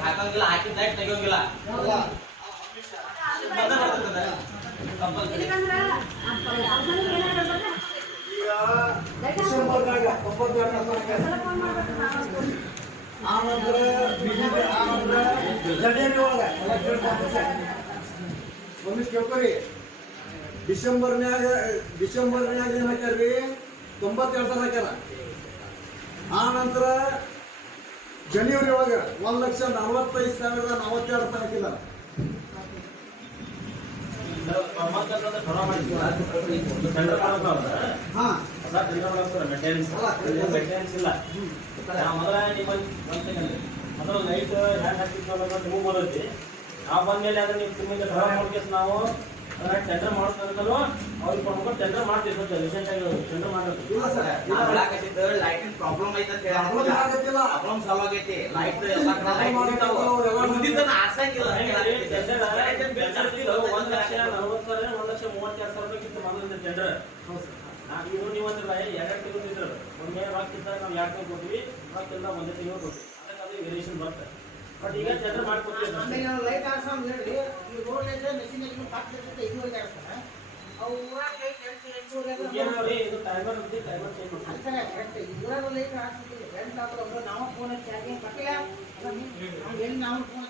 ಹಾಕಂಗಿಲ್ಲ ಹಾಕಿದ ತೆಗಿಯೋಂಗಿಲ್ಲ ಆನಂತರ ಬಿಜೆಪಿ ಆನಂತರ ಜನವರಿ ಒಳಗೆ ಒಂದು ಕೇಳ್ಕೊರಿ ಡಿಸೆಂಬರ್ನ್ಯಾಗ ಡಿಸೆಂಬರ್ನ್ಯಾಗ ಏನು ಹಾಕ್ಯಾರ್ರಿ ತೊಂಬತ್ತೆರಡು ಸಾವಿರ ಹಾಕ್ಯಾರ. ಆನಂತರ ಜನವರಿ ಒಳಗೆ ಒಂದು ಲಕ್ಷ ನಲವತ್ತೈದು ಸಾವಿರದ ನಲವತ್ತೆರಡು ರೂಪಾಯಿ ಹಾಕಿದ್ದಾರೆ ಹಾಂ. ಮೊದಲ ಲೈಟ್ ಹ್ಯಾಂಗ್ ಹಾಕಿದ್ವಿ ಅನ್ನೋದು ನಿಮಗೆ ಬರುತ್ತೆ ನಾವು ಬಂದ್ಮೇಲೆ ಅದನ್ನ ನೀವು ನಾವು ಟೆಂಡರ್ ಮಾಡ್ತಾರಲ್ಲ ಅವ್ರಿಗೆ ಕೊಡ್ಬೇಕು ಟೆಂಡರ್ ಮಾಡ್ತೀವಿ ಸ್ವಲ್ಪ ರೀಸೆಂಟ್ ಆಗಿ ಟೆಂಡರ್ ಮಾಡೋದು ಇಲ್ಲ ಸರ್ ಲೈಟಿನ ಪ್ರಾಬ್ಲಮ್ ಐತೆ ಅಂತ Problem ಆಗತ್ತಿಲ್ಲ. ಪ್ರಾಬ್ಲಮ್ ಸಾಲ್ವ್ ಆಗೈತಿ. ಲೈಟ್ ಎಲ್ಲ ಕಡೆ ಲೈಟ್ ಮುಂದಿದ್ದನ್ನ. ಒಂದ್ ಲಕ್ಷ ನಲವತ್ತು ಸಾವಿರ ಒಂದ್ ಲಕ್ಷ ಮೂವತ್ತೆರಡು ಸಾವಿರ ರೂಪಾಯಿ ಕಿತ್ತು ಮೊದಲಿಂದ ಟೆಂಡರ್ ಹೌದು ಸರ್. ನಾವು ಇವ್ರು ನೀವು ಅಂದ್ರೆ ಎರಡು ತಿಂಗಳು ಇದ್ರು ಒಂದೇ ರೊಕ್ಕ ಇದ್ದಾಗ ನಾವು ಎರಡು ತಿಂಗಳು ಕೊಡ್ತೀವಿ ರೊಕ್ಕ ಒಂದೇ ತಿಂಗಳು ಕೊಡ್ತೀವಿ. ಅದಕ್ಕೆ ಅದು ವೇರಿಯೇಷನ್ ಬಟ್ ಈಗ ಟೆಂಡರ್ ಮಾಡ್ಕೊಡ್ತೀವಿ ಆಮೇಲೆ ಲೈಟ್ ಆರ್ಸೋದು ಹೇಳ್ರಿ ಐತೆ ಮೆಷಿನ್ ಪಕ್ಕ ಇರ್ತೈತೆ ಇದುವರೆಗೆ ಆರಿಸ್ತಾರೆ ಅವು ಊರಾಗ ಲೈಟ್ ಎಂಟು ಏನೋ ಟೈಮರ್ ಚೇಂಜ್ ಅಂತಾರೆ ಕರೆಕ್ಟ್ ಊರಾಗ ಲೈಟ್ ಆರಿಸ್ತಿಲ್ಲ ಎಂಟು ಹಾಕೋದು ನಾವು ಫೋನ್ ಚಾರ್ಜಿಂಗ್ ಎಲ್ಲಿ ನಾವು ಫೋನ್